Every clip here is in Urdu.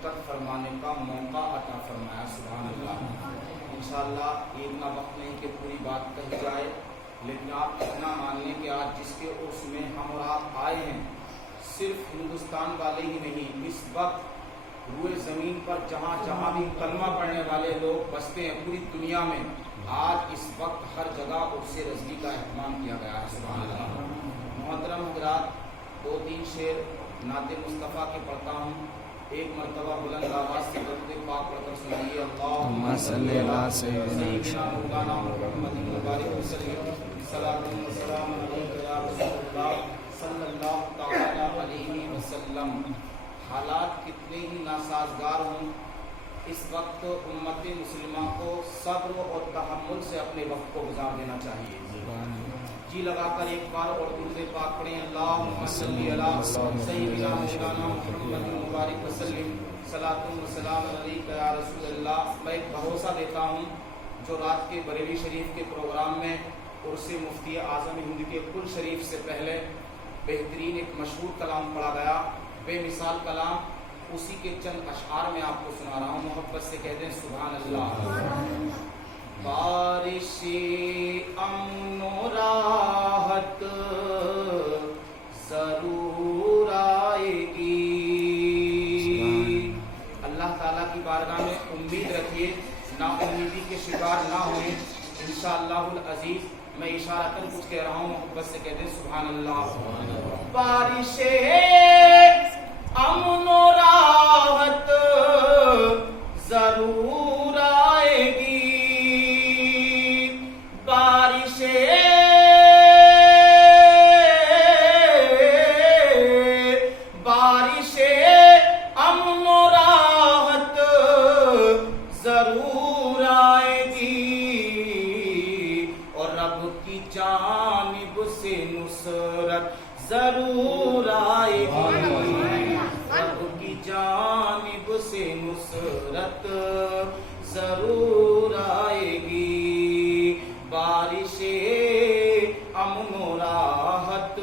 شرکت فرمانے کا موقع عطا فرمایا. سبحان اللہ. انشاءاللہ اتنا وقت نہیں کہ پوری بات کہی جائے، لیکن آپ اتنا مان لیں کہ آج جس کے عرس میں ہم اور آپ آئے ہیں، صرف ہندوستان والے ہی نہیں، اس وقت روئے زمین پر جہاں جہاں بھی کلمہ پڑھنے والے لوگ بستے ہیں پوری دنیا میں، آج اس وقت ہر جگہ عرس رضوی کا اہتمام کیا گیا ہے. سبحان اللہ. محترم حضرات، 2-3 شعر نعت مصطفیٰ کے پڑھتا ہوں. ایک مرتبہ بلند آواز سے درود پاک پڑھ کر سنائیے. اللہم صلی علی سیدنا مولانا محمد مبارک وسلم. صلاۃ و سلام علیک یا رسول اللہ صلی اللہ تعالی علیہ وسلم. حالات کتنے ہی ناسازگار ہوں، اس وقت امت مسلمہ کو صبر اور تحمل سے اپنے وقت کو گزار دینا چاہیے. جی لگا کر ایک بار اور درود پاک پڑھیں. اللہم صلی علی سیدنا مولانا محمد مبارک وسلم. صلاۃ و سلام علیک یا رسول اللہ. میں ایک بھروسہ دیتا ہوں، جو رات کے بریلی شریف کے پروگرام میں عرس مفتی اعظم ہند کے کل شریف سے پہلے بہترین ایک مشہور کلام پڑھا گیا، بے مثال کلام، اسی کے چند اشعار میں آپ کو سنا رہا ہوں. محبت سے کہتے ہیں سبحان اللہ. بارش امن و راحت ضرور آئے گی. اللہ تعالیٰ کی بارگاہ میں امید رکھیے، نا امیدی کے شکار نہ ہوئیں انشاءاللہ العزیز. میں اشارہ کر کچھ کہہ رہا ہوں، محبت سے کہتے ہیں سبحان اللہ. بارش امن و راحت ضرور آئے گی. بارش امن و راحت ضرور آئے گی، اور رب کی جانب سے نصرت ضرور آئے گی. رب کی جانب سے نصرت ضرور آئے گی. بارش امن و راحت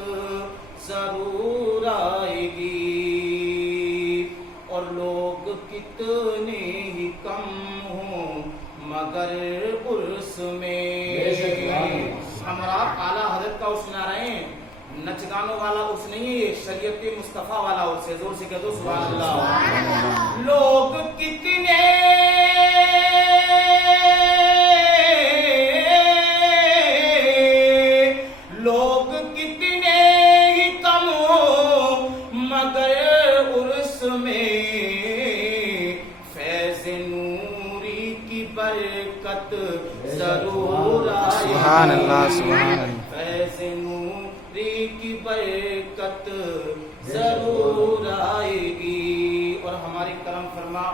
ضرور آئے گی. اور لوگ کتنے ہی کم ہوں مگر عرس میں. ہمارا اعلیٰ حضرت کا عرس منا رہے ہیں، نچ گانوں والا عرس نہیں ہے، یہ شریعت مصطفیٰ والا عرس ہے. زور سے کہہ دو سبحان اللہ. لوگ کتنے ہی کم ہو مگر عرس میں فیض نوری کی برکت ضرور آئے. سبحان اللہ سبحان اللہ. فیض نوری کی برکت ضرور آئے گی. اور ہمارے کرم فرما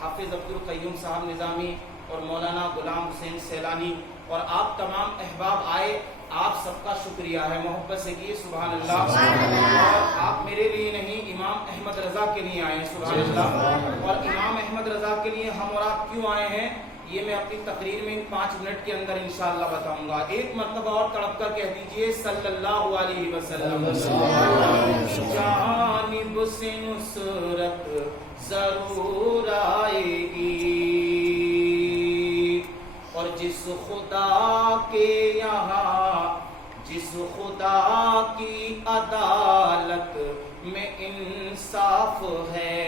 حافظ عبدالقیوم صاحب نظامی اور مولانا غلام حسین سیلانی اور آپ تمام احباب آئے، آپ سب کا شکریہ ہے. محبت سے کیے سبحان اللہ. اور آپ میرے لیے نہیں، امام احمد رضا کے لیے آئے ہیں. سبحان اللہ. اور امام احمد رضا کے لیے ہم اور آپ کیوں آئے ہیں، یہ میں اپنی تقریر میں 5 منٹ کے اندر انشاءاللہ بتاؤں گا. ایک مرتبہ اور تڑپ کر کہہ دیجئے صلی اللہ علیہ وسلم. جانب سے نصرت ضرور آئے گی، اور جس خدا کے یہاں، جس خدا کی عدالت میں انصاف ہے.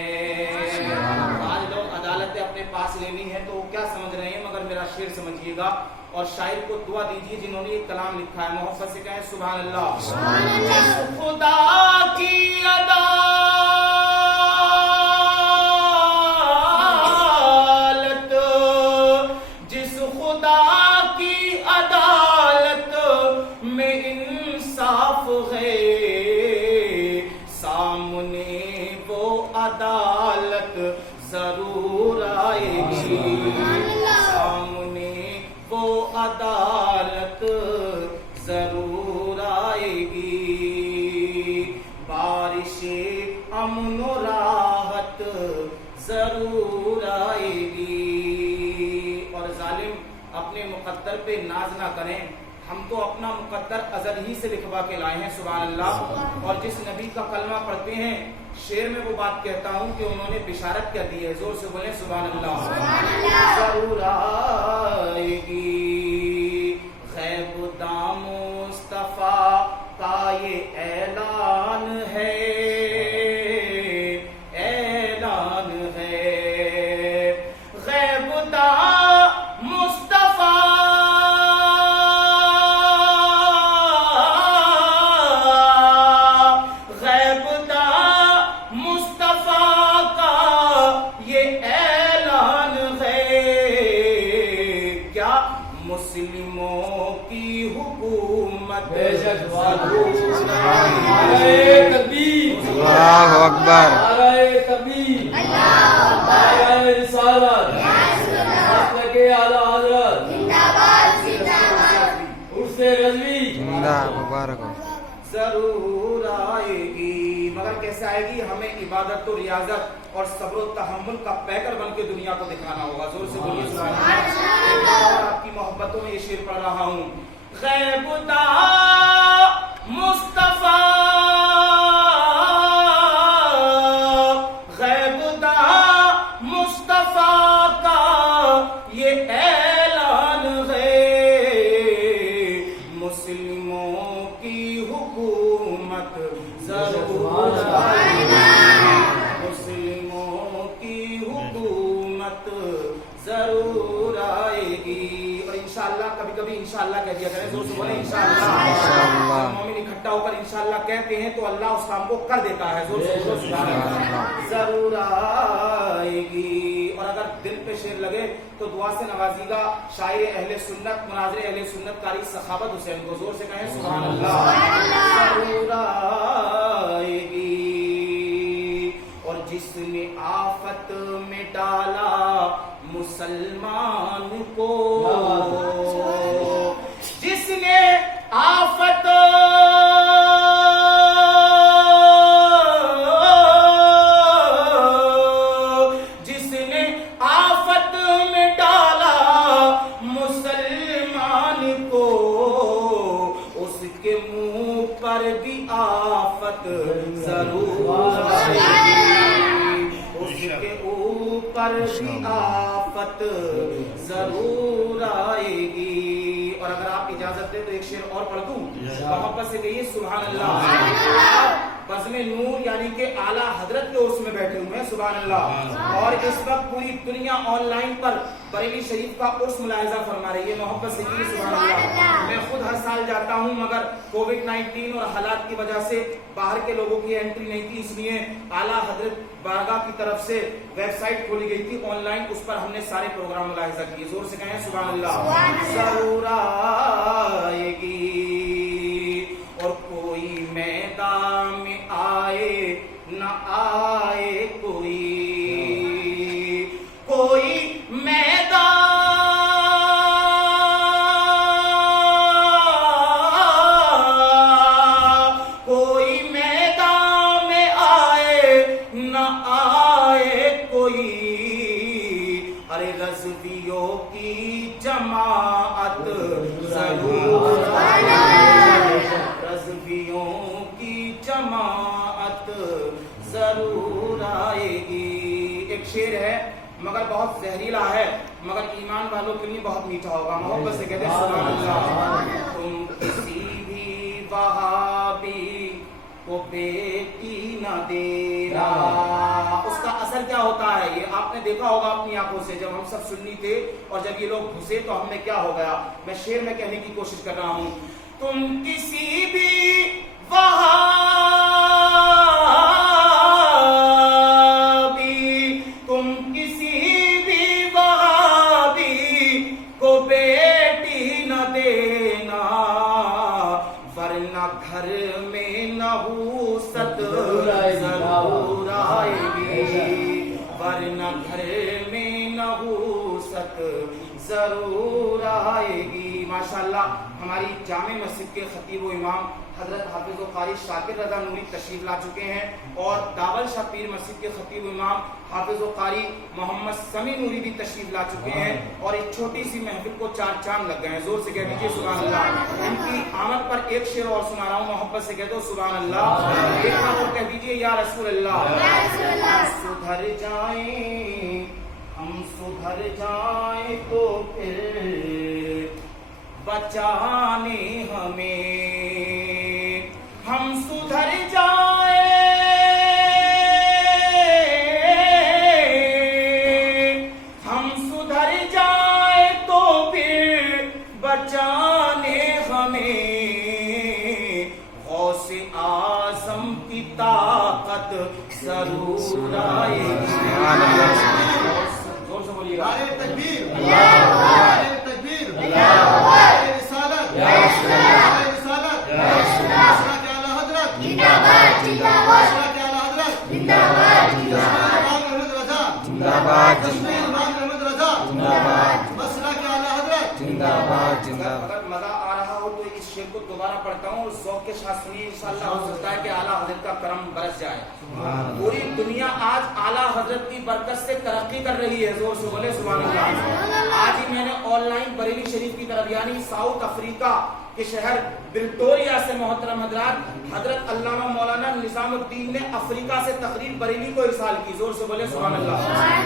آج لوگ عدالتیں اپنے پاس لینی ہے تو کیا سمجھ رہے ہیں، مگر میرا شعر سمجھیے گا اور شاعر کو دعا دیجیے جنہوں نے یہ کلام لکھا ہے. محبت سے کہیں سبحان اللہ. جس خدا کی عدالت، جس خدا کی عدالت میں انصاف ہے، سامنے وہ عدالت ضرور آئے گی. سامنے وہ عدالت ضرور آئے گی. بارش امن و راحت ضرور آئے گی. اور ظالم اپنے مقدر پہ ناز نہ کریں، ہم تو اپنا مقدر ازل ہی سے لکھوا کے لائے ہیں، سبحان اللہ۔ اور جس نبی کا کلمہ پڑھتے ہیں شعر میں وہ بات کہتا ہوں کہ انہوں نے بشارت کیا دی ہے، زور سے بولیں سبحان اللہ۔ ضرور آئے گی غیب دام مصطفیٰ کا یہ اعلان ہے، اعلان ہے، غیب دام مصطفیٰ مسلموں کی حکومت، اللہ اکبر، زندہ مبارک ہو۔ ضرور آئے گی، مگر کیسے آئے گی؟ ہمیں عبادت و ریاضت اور صبر و تحمل کا پیکر بن کے دنیا کو دکھانا ہوگا۔ زور سے بولیے سبحان اللہ۔ اور آپ کی محبتوں میں یہ شعر پڑھ رہا ہوں، غیب داں مصطفیٰ، غیب داں مصطفیٰ کا یہ اعلان ہے، مسلموں کی حکومت ضرور آئے گی، مسلموں کی حکومت ضرور آئے گی۔ اور انشاءاللہ کبھی کبھی انشاءاللہ کہہ دیا کریں، زور سے بولیں انشاءاللہ۔ مومن اکٹھا ہو کر انشاءاللہ کہتے ہیں تو اللہ اس کام کو کر دیتا ہے، زور سے ضرور آئے گی۔ اور اگر دل پہ شعر لگے تو دعا سے نوازی گا شاعر اہل سنت، مناظر اہل سنت قاری سخاوت حسین کو، زور سے کہیں سبحان اللہ۔ ضرور آئے گی، اور جس نے آفت میں ڈالا مسلمان کو، جس نے آفت میں ڈالا مسلمان کو، اس کے منہ پر بھی آفت ضرور آئے گی، اس کے اوپر بھی آفت ضرور آئے گی۔ اور اگر آپ اجازت دیں تو ایک شعر اور پڑھ دوں، محبت سے کہیے سبحان اللہ۔ بزم نور یعنی کہ اعلیٰ حضرت کے عرس میں بیٹھے ہوئے ہیں، سبحان اللہ۔ اور اس وقت پوری دنیا آن لائن پر بریلی شریف کا عرس ملاحظہ فرما رہی ہے، محبت سے کہیے سبحان اللہ۔ میں خود ہر سال جاتا ہوں مگر کووڈ-19 اور حالات کی وجہ سے باہر کے لوگوں کی انٹری نہیں تھی، اس لیے اعلیٰ حضرت بارگاہ کی طرف سے ویب سائٹ کھولی گئی تھی آن لائن، اس پر ہم نے سارے پروگرام ملاحظہ کیے، زور سے کہیں سبحان اللہ۔ ضرور آئے گی، اور کوئی میدان میں آئے نہ آئے، کوئی میدان، کوئی میدان میں آئے نہ آئے کوئی، ارے رضویوں کی جماعت ضرور آئے، رضویوں کی جماعت ضرور آئے گی۔ ایک شعر ہے مگر بہت زہریلا ہے، مگر ایمان والوں کے لیے بہت میٹھا ہوگا، محبت سے کہتے ہیں سبحان اللہ۔ تم کسی بھی وہابی کو بیٹی نہ دینا، اس کا اثر کیا ہوتا ہے یہ آپ نے دیکھا ہوگا اپنی آنکھوں سے، جب ہم سب سنی تھے اور جب یہ لوگ گھسے تو ہم نے کیا ہو گیا۔ میں شعر میں کہنے کی کوشش کر رہا ہوں، تم کسی بھی گھر میں نحوست ضرور آئے گی، ورنہ گھر میں نحوست ضرور آئے گی۔ ماشاءاللہ ہماری جامع مسجد کے خطیب و امام حضرت حافظ و قاری شاکر رضا نوری تشریف لا چکے ہیں اور داول شاہ پیر مسجد کے خطیب امام حافظ و قاری محمد سمیع نوری بھی تشریف لا چکے ہیں اور ایک چھوٹی سی محفل کو 4 چاند لگ گئے ہیں. زور سے کہہ دیجیے سبحان اللہ. ان کی آمد پر ایک شعر اور سنا رہا ہوں, محبت سے کہہ دو سبحان اللہ. ایک بار اور کہہ دیجیے یا رسول اللہ. سدھر جائیں ہم سدھر جائیں تو پھر بچانے ہمیں, ہم سدھر جائیں ہم سدھر جائیں تو پھر بچانے ہمیں, غوث اعظم کی طاقت ضرور آئے گی. زور سے بولیے گا. تکبیر نعرہ تکبیر نعرہ رسالت نعرہ رسالت مشرق اعلی حضرت زندہ باد زندہ باد مشرق اعلی حضرت زندہ باد زندہ باد محمد رضا زندہ باد کشمیر محمد رضا زندہ باد مشرق اعلی حضرت زندہ باد زندہ باد. اگر مزہ آ رہا ہو تو اس شعر کو دوبارہ پڑھتا ہوں اور ذوق کے ساتھ سنیے, انشاءاللہ ہو سکتا ہے کہ اعلیٰ حضرت کا کرم برس جائے. پوری دنیا آج اعلیٰ حضرت کی برکت سے ترقی کر رہی ہے. زور سے بولے سبحان اللہ. آج ہی میں نے آن لائن بریلی شریف کی طرف یعنی ساؤتھ افریقہ کے شہر وکٹوریا سے محترم حضرات حضرت علامہ مولانا نظام الدین نے افریقہ سے تقریر بریلی کو ارسال کی. زور سے بولے سبحان اللہ.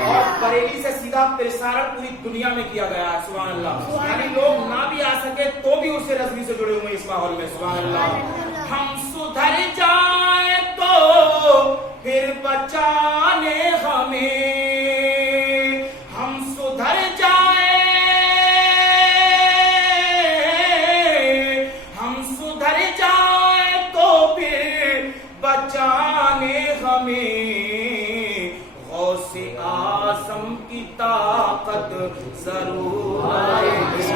اور بریلی سے سیدھا پرسارن پوری دنیا میں کیا گیا ہے. سبحان اللہ. یعنی لوگ نہ بھی آ سکے تو بھی اس سے رسمی سے جڑے ہوئے اس ماحول میں. سبحان اللہ. ہم سدھر جائیں تو پھر بچانے ہمیں, ہم سدھر جائیں ہم سدھر جائیں تو پھر بچانے ہمیں, غوث اعظم کی طاقت ضرور آئے گی,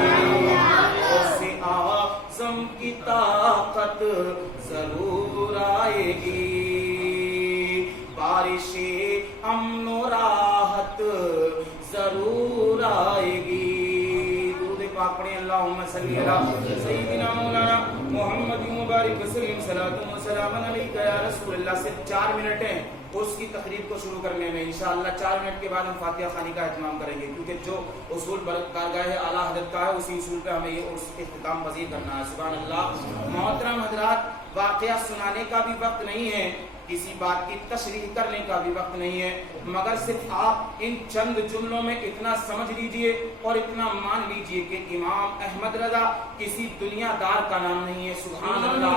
غوث اعظم کی طاقت ضرور آئے گی, بارش امن و راحت ضرور آئے گی. درود پاک پڑھیں اللہم صلی علی سیدنا مولانا محمد مبارک وسلم صلاۃ و سلام علیک یا رسول اللہ. صرف 4 منٹ ہیں اس کی تقریر کو شروع کرنے میں. انشاءاللہ 4 منٹ کے بعد ہم فاتحہ خوانی کا اہتمام کریں گے کیونکہ جو اصول کارگاہ اعلیٰ حضرت کا ہے اسی اصول پہ ہمیں یہ اختتام پذیر کرنا ہے. سبحان اللہ. محترم حضرات, واقعہ سنانے کا بھی وقت نہیں ہے, کسی بات کی تشریح کرنے کا بھی وقت نہیں ہے, مگر صرف آپ ان چند جملوں میں اتنا سمجھ لیجئے اور اتنا مان لیجئے کہ امام احمد رضا کسی دنیا دار کا نام نہیں ہے. سبحان اللہ.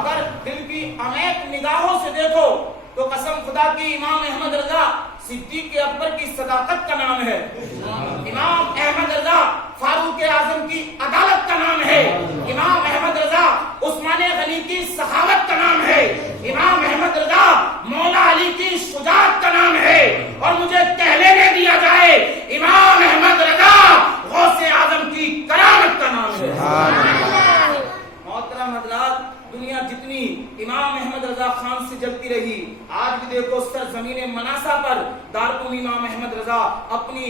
اگر دل کی عمیق نگاہوں سے دیکھو تو قسم خدا کی امام احمد رضا صدیق اکبر کی صداقت کا نام ہے, امام احمد رضا فاروق اعظم کی عدالت کا نام ہے, امام احمد رضا عثمان غنی کی سخاوت کا نام ہے, امام احمد رضا مولا علی کی شجاعت کا نام ہے, اور مجھے کہہ لینے دیا جائے امام احمد رضا غوث اعظم کی کرامت کا نام ہے. محترم حضرات, دنیا جتنی امام احمد رضا خان سے جلتی رہی, آج بھی دیکھو سرزمین مناسا پر دارالعلوم امام احمد رضا اپنی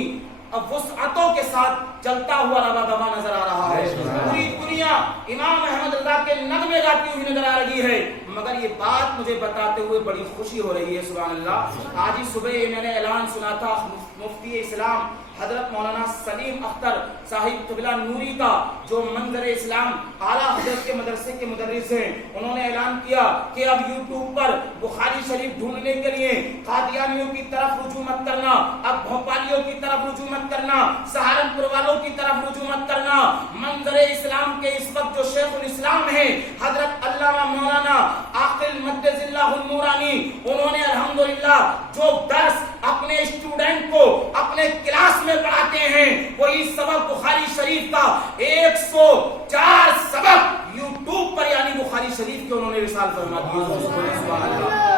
وسعتوں کے ساتھ چلتا ہوا روا دوا نظر آ رہا ہے. پوری دنیا امام احمد رضا کے نغمے گاتی ہوئی نظر آ رہی ہے, مگر یہ بات مجھے بتاتے ہوئے بڑی خوشی ہو رہی ہے. سبحان اللہ. آج ہی صبح میں نے اعلان سنا تھا مفتی اسلام حضرت مولانا سلیم اختر صاحب قبلہ نوری کا, جو منظر اسلام اعلیٰ حضرت کے مدرسے کے مدرس ہیں. انہوں نے اعلان کیا کہ اب یوٹیوب پر بخاری شریف ڈھونڈنے کے لیے قادیانیوں کی طرف رجوع مت کرنا, اب بھوپالیوں کی طرف رجوع مت کرنا, سہارنپور والوں کی طرف رجوع مت کرنا. منظر اسلام کے اس وقت جو شیخ الاسلام ہیں حضرت علامہ مولانا عاقل مدذ اللہ النورانی, انہوں نے الحمدللہ جو درس اپنے اسٹوڈنٹ کو اپنے کلاس میں پڑھاتے ہیں وہی سبق بخاری شریف کا 104 سبق یوٹیوب پر یعنی بخاری شریف کے انہوں نے رسال فرما دیا.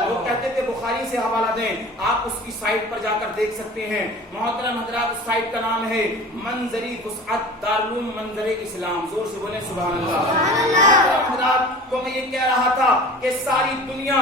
وہ کہتے تھے بخاری سے حوالہ دیں, آپ اس کی سائٹ پر جا کر دیکھ سکتے ہیں. محترم حضرات, اس سائٹ کا نام ہے منظری وسعت دارالعلوم منظر اسلام. زور سے بولیں سبحان اللہ. محترم حضرات, تو میں یہ کہہ رہا تھا کہ ساری دنیا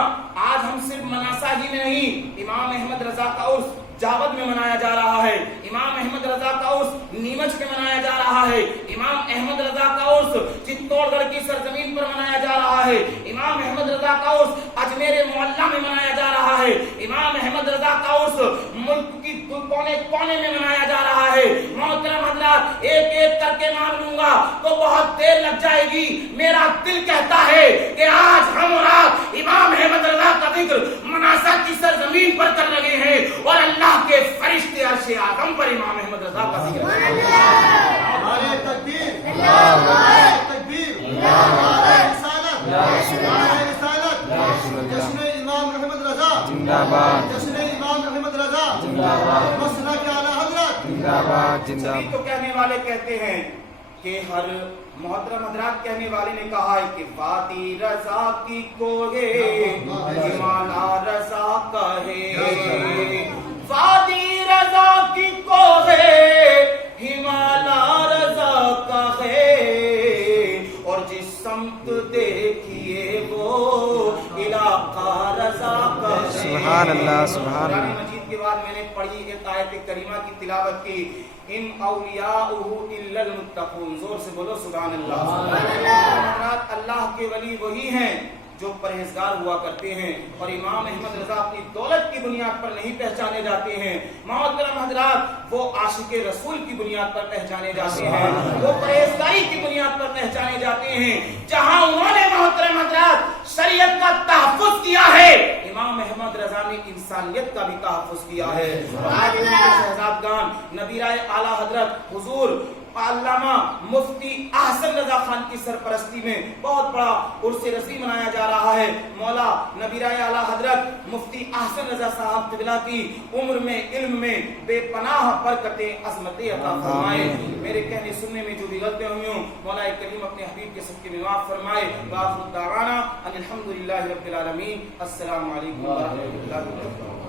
آج ہم صرف مناسا ہی میں نہیں, امام احمد رضا کا عرس جاود میں منایا جا رہا ہے. امام احمد رضا کا عرس نیمچ میں منایا جا رہا ہے، امام احمد رضا کا عرس چتور گڑھ کی سرزمین پر منایا جا رہا ہے، امام احمد رضا کا عرس اجمیر معلیٰ میں منایا جا رہا ہے، امام احمد رضا کا عرس ملک کی کونے کونے میں منایا جا رہا ہے۔ محترم حضرات، ایک ایک کر کے نام لوں گا تو بہت دیر لگ جائے گی۔ میرا دل کہتا ہے کہ آج ہم اور آپ امام احمد رضا کا ذکر مناسا کی سرزمین پر کر رہے ہیں اور اللہ کے فرشتے عرش اعظم پر امام احمد رضا کا ذکر کر رہے ہیں۔ نعرہ تکبیر، نعرہ تکبیر، نعرہ رسالت، نعرہ رسالت، جشن امام احمد رضا زندہ باد، جشن امام احمد رضا زندہ باد، مسلک اعلی حضرت زندہ باد، زندہ سبھی تو کہنے والے کہتے ہیں کہ ہر محترم حضرات کہنے والے نے کہا ہے کہ وادی رضا کی کوہ ہمالا رضا کا ہے، وادی رضا کی کوہ ہمالا رضا کا ہے، اور جس سمت دیکھیے وہ علاقہ رضا کا ہے۔ سبحان اللہ، سبحان قرآن اللہ۔ مجید کے بعد میں نے پڑھی ایک آیت کریمہ کی تلاوت کی، ان اولیاؤہ الا المتقون، زور سے بولو سبحان اللہ۔ اللہ کے ولی وہی ہیں جو پرہیزگار ہوا کرتے ہیں، اور امام احمد رضا اپنی دولت کی بنیاد پر نہیں پہچانے جاتے ہیں۔ محترم حضرات، وہ عاشق رسول کی بنیاد پر پہچانے جاتے ہیں، وہ پرہیزگاری کی بنیاد پر پہچانے جاتے ہیں۔ جہاں انہوں نے محترم حضرات شریعت کا تحفظ کیا ہے، امام احمد رضا نے انسانیت کا بھی تحفظ کیا ہے۔ آج شہزادگان نبیرہ اعلیٰ حضرت حضور علامہ مفتی احسن رضا خان کی سرپرستی میں بہت بڑا عرس رضوی منایا جا رہا ہے۔ مولا نبیرہ اعلیٰ حضرت مفتی احسن رضا صاحب قبلہ کی عمر میں، علم میں بے پناہ برکتیں، عظمتیں عطا فرمائے۔ میرے کہنے سننے میں جو بھی غلطیاں ہوئی ہوں، مولا کریم اپنے حبیب کے صدقے میں معاف فرمائے۔ وآخر دعوانا ان الحمدللہ رب العالمین۔ السلام علیکم ورحمۃ اللہ وبرکاتہ۔